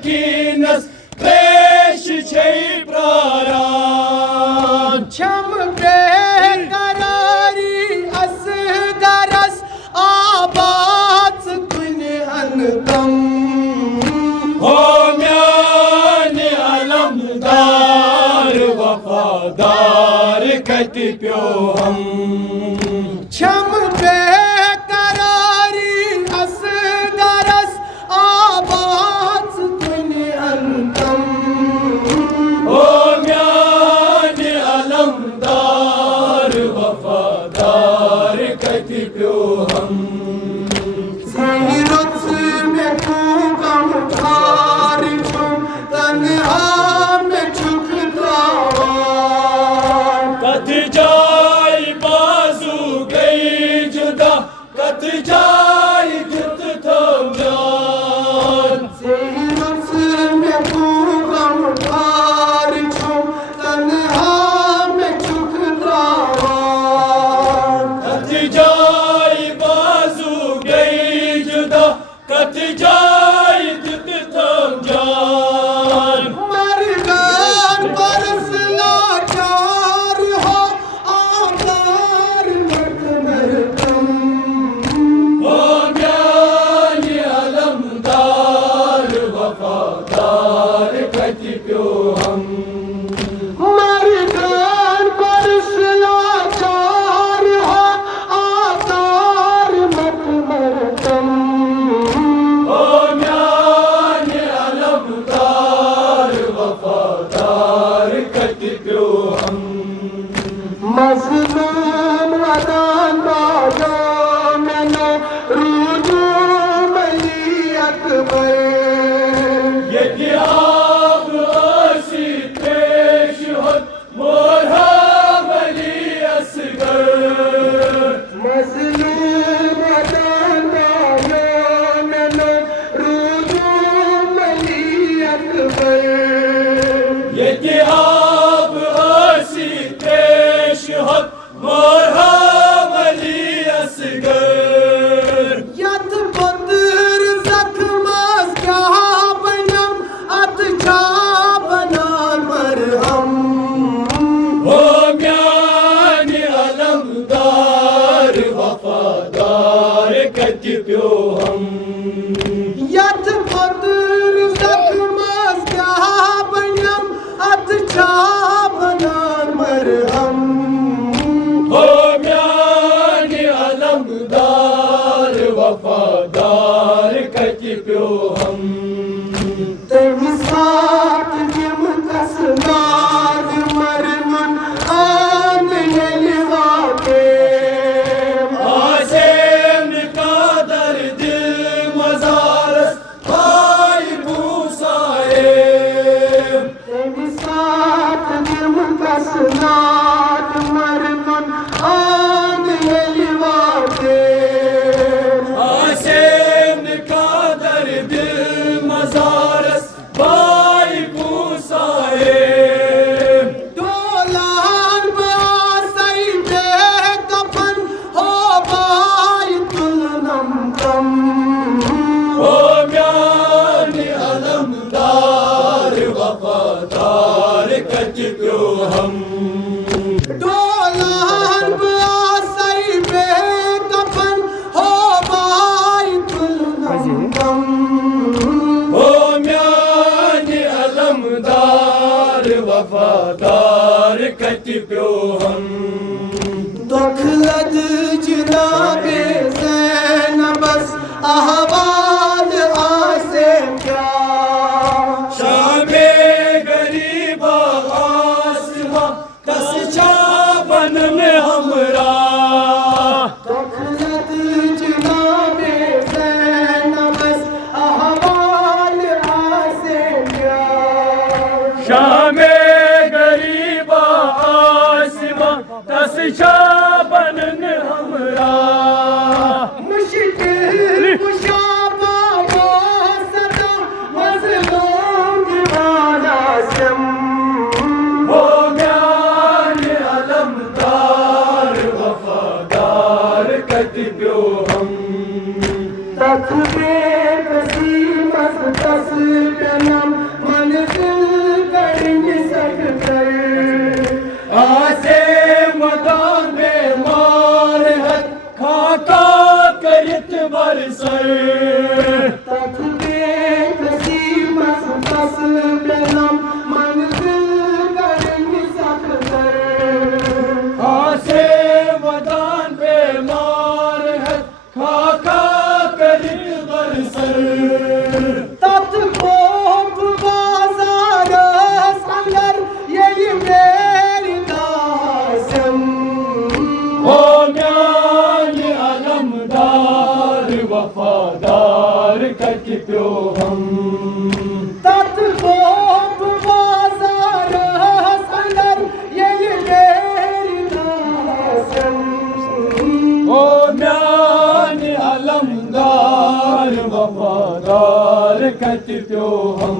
यकीनस पेश छे प्रारान छम बेकरारी असगरस आबाद कुन अनकम हो म्यान अलमदार वफादार कत प्यो हम छम बेकरारी असगरस आबाद कुन अनकम हो म्यान अलमदार वफादार कत प्यो हम ज़हीरत में तू गम खार छुम तन्हा में ठुकरावान कत जाय बाजू गई जुदा कत जाय जुत थम जान ज़हीरत में तू गम खार छुम तन्हा में ठुकरावान कत जाय बाजू गई जुदा कत जाय जुत थम जान मरगान बरस लाचार हो आकार मत मरकम हो म्यान अलमदार वफादार कत प्यो हम मरगान बरस लाचार हो आकार मत मरकम हो म्यान अलमदार वफादार कत प्यो हम मज़लूम अदान बाजा मैंने रूजू मली अकबर यदि आप आसी पेश होत मोरा वली असगर मज़लूम अदान बाजा मैंने रूजू मली अकबर यदि आप आसी पेश होत मोरा वली असगर यत बंदर जख्मास क्या बनम अत जा बनान मरहम हो म्यान अलमदार वफादार कत प्यो हम यत बंदर जख्मास क्या बनम अत जा बनान मरहम हो म्यान अलमदार वफादार कत प्यो हम तेरी साथ जिम कसनाद मरमन आन यलवा के आसेम का दर्द मजारस भाई भूसाए तेरी साथ जिम कसनाद मरमन आन यलवा के आसेम का दर्द मजारस भाई भूसाए डोलान बासई बेकफन हो बाई तुलनम कम हो म्यान अलमदार वफादार कत प्यो हम डोलान बासई बेकफन हो बाई तुलनम कम हो म्यान अलमदार वफादार कत प्यो हम दुख लद जनाबे ज़ैनबस अहवाल आसे क्या शामे गरीबा आसमां कस छाबन में हमरा दुख लद जनाबे ज़ैनबस अहवाल आसे क्या शामे गरीबा आसमां कस छाबन में हमरा मुश्किल मुशाबा वो सदा मज़लूम दीवाना सम हो म्यान अलमदार वफादार कत प्यो हम तस्बीर प्रणम मंजिल करेंगे सककर आसे मदान में मार हथ खाका करित बरसर तथ के कसी मस बस प्रणम मंजिल करेंगे सककर आसे मदान में मार हथ खाका करित बरसर तथ कोप बाजार संगर यही मेरी दासम ओ म्यान अलमदार वफादार कति प्यो हम तथ कोप बाजार संगर यही मेरी दासम ओ म्यान अलमदार वफादार कति प्यो हम